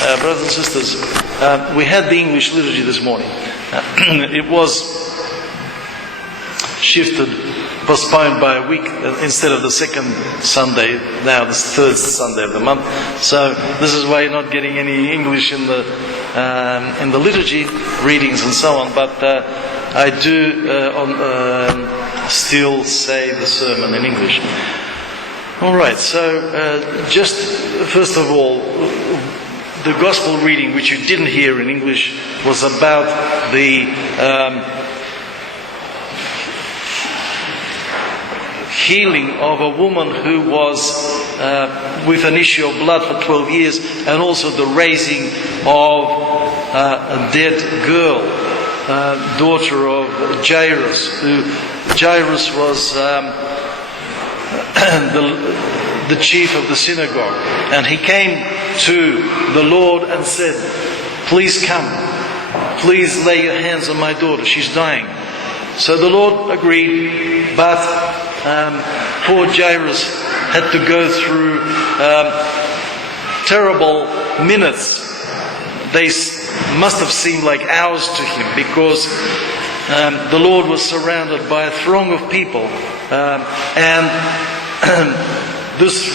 Brothers and sisters, we had the English liturgy this morning. It was shifted, postponed by a week instead of the second Sunday, now the third Sunday of the month. So this is why you're not getting any English in the liturgy readings and so on. But I do still say the sermon in English. All right. So just first of all, the gospel reading, which you didn't hear in English, was about the healing of a woman who was with an issue of blood for 12 years, and also the raising of a dead girl, daughter of Jairus. Jairus was the chief of the synagogue, and he came to the Lord and said, "Please come, please lay your hands on my daughter, she's dying." So the Lord agreed, but poor Jairus had to go through terrible minutes. They must have seemed like hours to him, because the Lord was surrounded by a throng of people, and this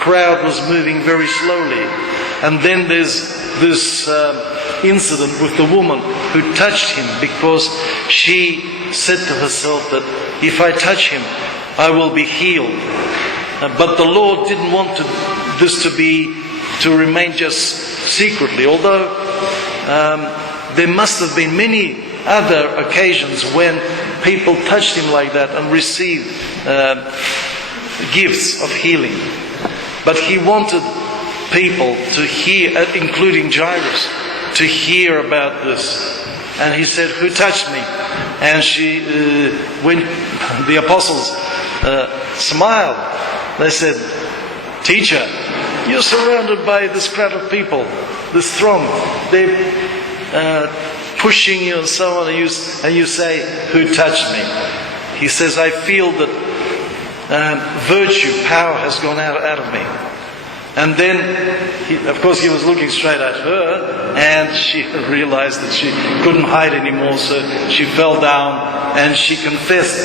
crowd was moving very slowly. And then there's this incident with the woman who touched him, because she said to herself that if I touch him, I will be healed. But the Lord didn't want this to remain just secretly, although there must have been many other occasions when people touched him like that and received gifts of healing. But he wanted people to hear, including Jairus, to hear about this. And he said, "Who touched me?" And when the apostles smiled, they said, "Teacher, you're surrounded by this crowd of people, this throng. They're pushing you and so on, and you say, 'Who touched me?'" He says, "I feel that virtue, power has gone out of me." And then, of course, he was looking straight at her, and she realized that she couldn't hide anymore, so she fell down and she confessed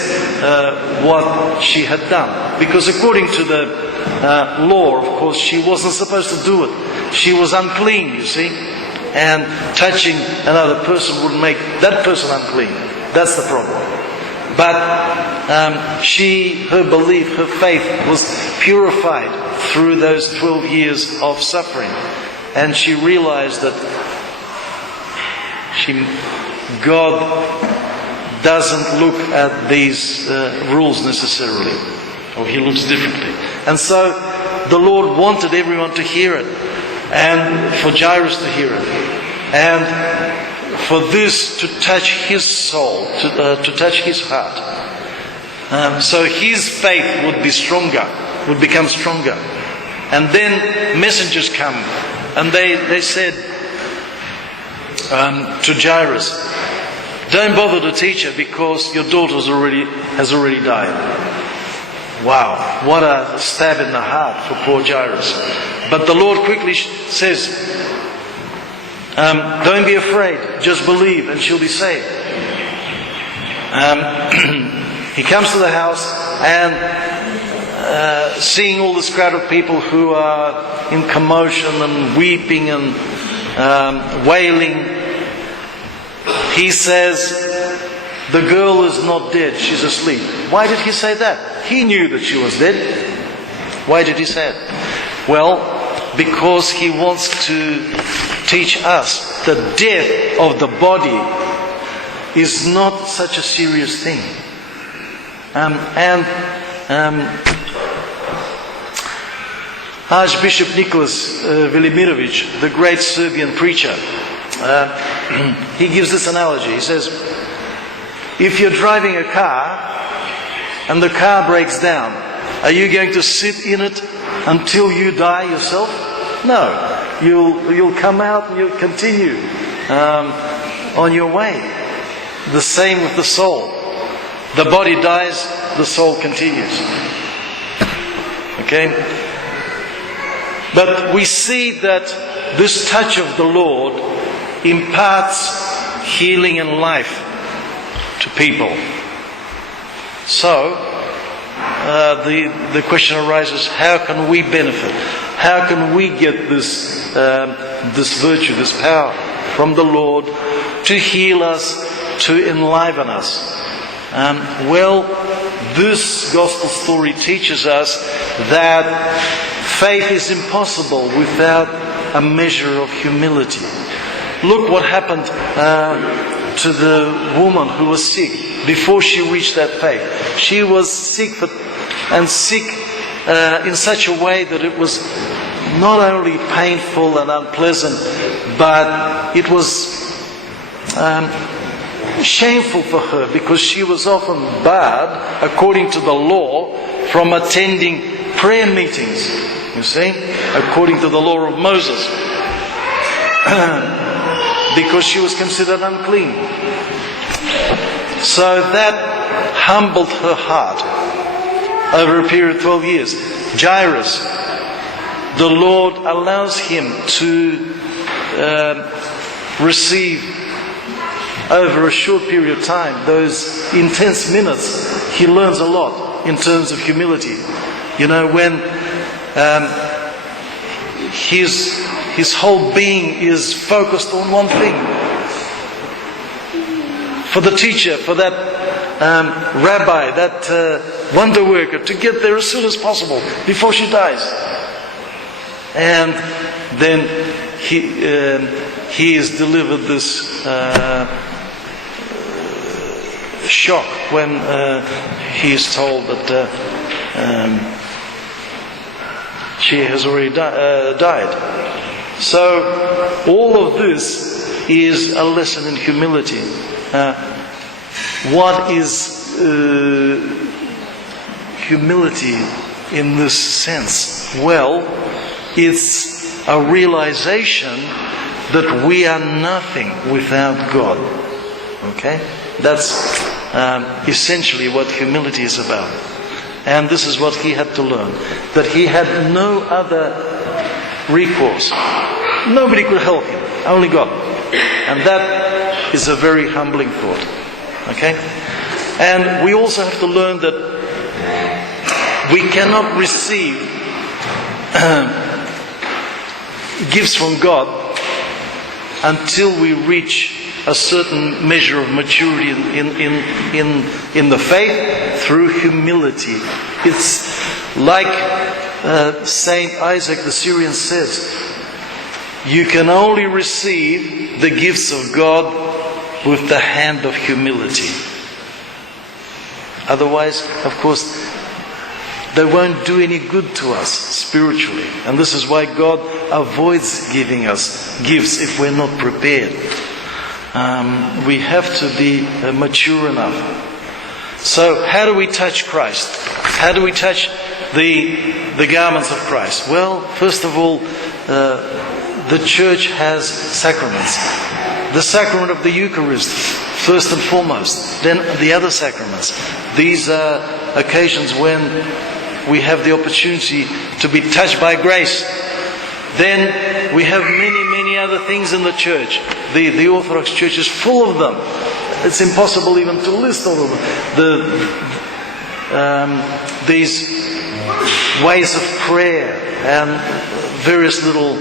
what she had done. Because according to the law, of course, she wasn't supposed to do it. She was unclean, you see, and touching another person would make that person unclean. That's the problem. But her belief, her faith was purified through those 12 years of suffering. And she realized that God doesn't look at these rules necessarily, or He looks differently. And so the Lord wanted everyone to hear it, and for Jairus to hear it, and for this to touch his soul, to touch his heart. So his faith would become stronger. And then messengers come, and they said to Jairus, "Don't bother the teacher, because your daughter has already died." Wow, what a stab in the heart for poor Jairus. But the Lord quickly says, "Don't be afraid, just believe and she'll be saved." He comes to the house, and seeing all this crowd of people who are in commotion and weeping and wailing, he says, "The girl is not dead, she's asleep." Why did he say that? He knew that she was dead. Why did he say it? Well, because he wants to teach us the death of the body is not such a serious thing. Archbishop Nicholas Velimirovic, the great Serbian preacher, he gives this analogy. He says, if you're driving a car and the car breaks down, are you going to sit in it until you die yourself? No. You'll come out and you'll continue on your way. The same with the soul. The body dies, the soul continues. Okay? But we see that this touch of the Lord imparts healing and life to people. So, the question arises, how can we benefit? How can we get this virtue, this power from the Lord to heal us, to enliven us? Well, this gospel story teaches us that faith is impossible without a measure of humility. Look what happened to the woman who was sick before she reached that faith. She was sick in such a way that it was not only painful and unpleasant, but it was shameful for her, because she was often barred, according to the law, from attending prayer meetings, you see, according to the law of Moses, because she was considered unclean. So that humbled her heart over a period of 12 years. Jairus, the Lord allows him to receive, over a short period of time, those intense minutes, he learns a lot in terms of humility. You know, when his whole being is focused on one thing. For the teacher, for that rabbi, that wonder worker, to get there as soon as possible, before she dies. And then he is delivered this shock when he is told that she has already died. So all of this is a lesson in humility. What is humility in this sense? Well, it's a realization that we are nothing without God. Okay? That's essentially what humility is about. And this is what he had to learn. That he had no other recourse. Nobody could help him. Only God. And that is a very humbling thought. Okay? And we also have to learn that we cannot receive gifts from God until we reach a certain measure of maturity in the faith through humility. It's like Saint Isaac the Syrian says, you can only receive the gifts of God with the hand of humility. Otherwise, of course, they won't do any good to us spiritually. And this is why God avoids giving us gifts if we're not prepared. We have to be mature enough. So how do we touch Christ? How do we touch the garments of Christ? Well, first of all, the church has sacraments. The sacrament of the Eucharist, first and foremost. Then the other sacraments. These are occasions when we have the opportunity to be touched by grace. Then we have many other things in the church. The Orthodox Church is full of them. It's impossible even to list all of them. These ways of prayer and various little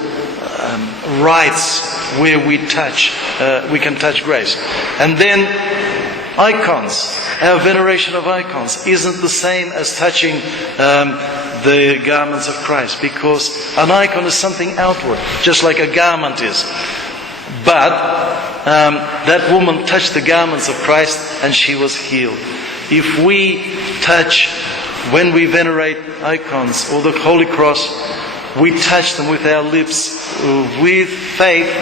rites where we can touch grace. And then icons. Our veneration of icons isn't the same as touching the garments of Christ, because an icon is something outward, just like a garment is. But that woman touched the garments of Christ and she was healed. If we touch, when we venerate icons or the Holy Cross, we touch them with our lips, with faith.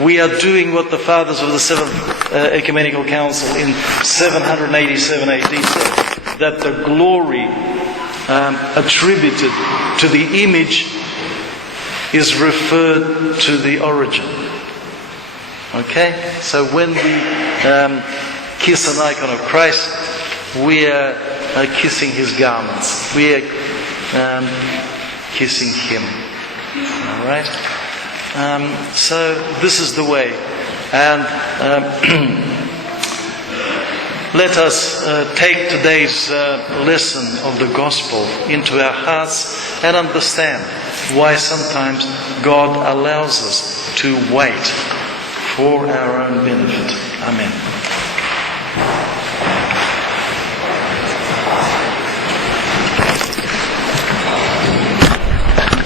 We are doing what the fathers of the Seventh Ecumenical Council in 787 AD said, that the glory attributed to the image is referred to the origin. Okay? So when we kiss an icon of Christ, we are kissing his garments. We are kissing him. Alright? So this is the way. And let us take today's lesson of the gospel into our hearts and understand why sometimes God allows us to wait for our own benefit. Amen.